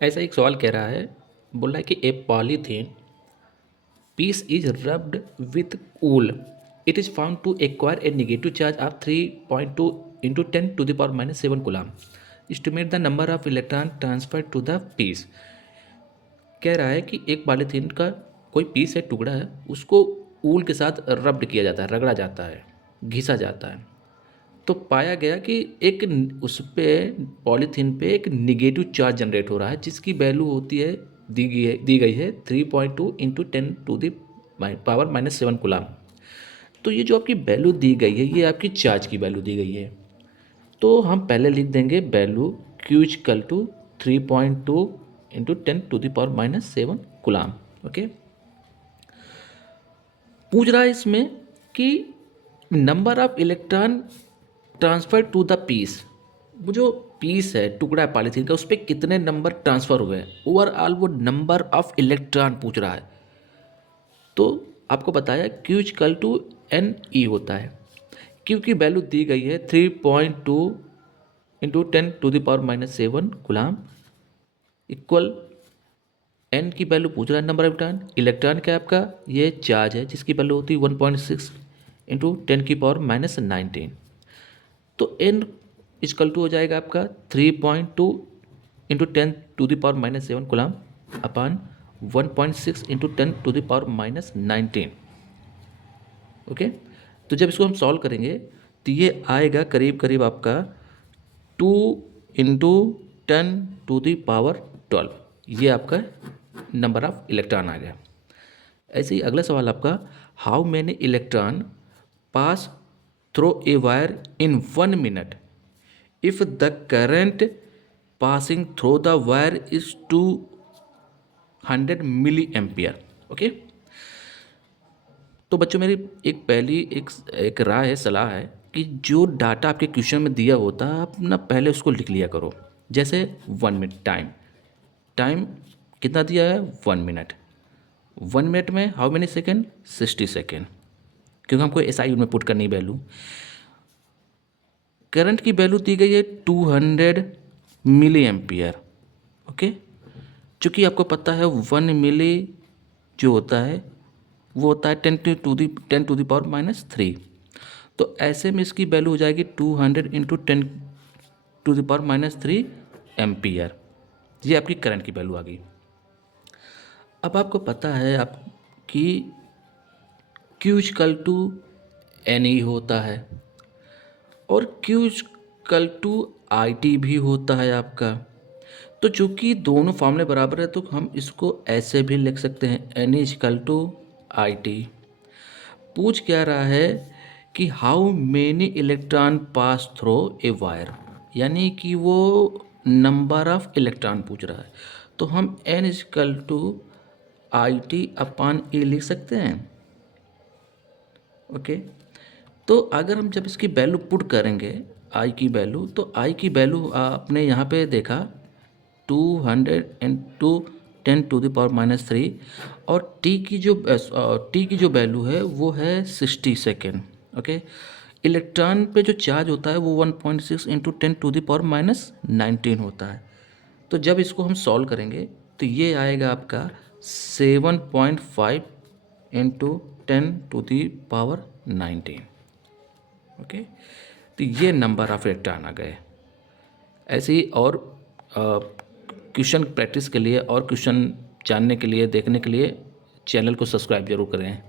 ऐसा एक सवाल कह रहा है, बोल रहा है कि ए polythene piece is rubbed with wool. It is found to acquire a negative charge of 3.2 into 10 to the power minus 7 coulomb. Estimate the number of electron transferred to the piece. कह रहा है कि एक पॉलीथीन का कोई piece है, टुकड़ा है, उसको ऊल के साथ रब्ड किया जाता है, रगड़ा जाता है, घिसा जाता है। तो पाया गया कि एक उस पे पॉलीथीन पे एक निगेटिव चार्ज जनरेट हो रहा है, जिसकी वैल्यू होती है, दी गई है 3.2 इंटू 10 to the पावर-7 कुलाम। तो ये जो आपकी वैल्यू दी गई है, ये आपकी चार्ज की वैल्यू दी गई है। तो हम पहले लिख देंगे value Q equal to 3.2 into 10 to the पावर-7 कुलाम। ओके, पूछ रहा है इसमें कि number of electron transfer to the piece. वो जो पीस है, टुकड़ा है पॉलीथीन का, उस पर कितने नंबर ट्रांसफ़र हुए हैं, ओवरऑल वो नंबर ऑफ इलेक्ट्रॉन पूछ रहा है। तो आपको बताया Q equal to N E होता है। क्यू की वैल्यू दी गई है 3.2 इंटू 10 to the पावर-7 गुलाम, इक्वल एन की वैल्यू पूछ रहा है, नंबर ऑफ इलेक्ट्रॉन। इलेक्ट्रॉन क्या है आपका, ये चार्ज है, जिसकी वैल्यू होती है 1.6 इंटू 10 की पावर-19। तो एन इक्वल टू हो जाएगा आपका 3.2 इंटू 10 to the पावर-7 coulomb upon 1.6 into 10 to the पावर-19। ओके, तो जब इसको हम सॉल्व करेंगे तो ये आएगा करीब करीब आपका 2 इंटू 10 to the पावर-12। ये आपका नंबर ऑफ इलेक्ट्रॉन आ गया। ऐसे ही अगला सवाल आपका, how many electron pass through a wire in 1 minute if the current passing through the wire is 200 milliampere। Okay, तो बच्चों मेरी एक राय है, सलाह है कि जो डाटा आपके क्वेश्चन में दिया होता है, आप ना पहले उसको लिख लिया करो। जैसे 1 मिनट टाइम कितना दिया है, 1 मिनट। 1 मिनट में हाउ मेनी सेकेंड, 60 सेकेंड, क्योंकि हमको SI में पुट करनी वैल्यू। करंट की वैल्यू दी गई है 200 मिली एम्पियर। ओके, चूँकि आपको पता है 1 मिली जो होता है वो होता है 10 to the पावर-3। तो ऐसे में इसकी वैल्यू हो जाएगी 200 इंटू 10 to the पावर-3 एम्पियर। ये आपकी करंट की वैल्यू आ गई। अब आपको पता है आपकी Q equal to N E होता है और Q equal to I T भी होता है आपका। तो चूँकि दोनों फॉर्मूले बराबर है, तो हम इसको ऐसे भी लिख सकते हैं, N equal to I T. पूछ क्या रहा है कि how many electron pass through a wire, यानी कि वो नंबर ऑफ इलेक्ट्रॉन पूछ रहा है। तो हम N equal to I T upon A लिख सकते हैं। ओके, तो अगर हम जब इसकी वैल्यू पुट करेंगे आई की वैल्यू, तो आई की वैल्यू आपने यहाँ पे देखा 200 इंटू 10 to the पावर-3, और टी की जो वैल्यू है वो है 60 सेकेंड। ओके, इलेक्ट्रॉन पे जो चार्ज होता है वो 1.6 इंटू 10 to the पावर-19 होता है। तो जब इसको हम सॉल्व करेंगे तो ये आएगा आपका 7.5 इंटू 10 to the पावर-19। ओके, तो ये नंबर ऑफ इलेक्ट्रॉन आ गए। ऐसे ही और क्वेश्चन प्रैक्टिस के लिए और क्वेश्चन जानने के लिए, देखने के लिए चैनल को सब्सक्राइब जरूर करें।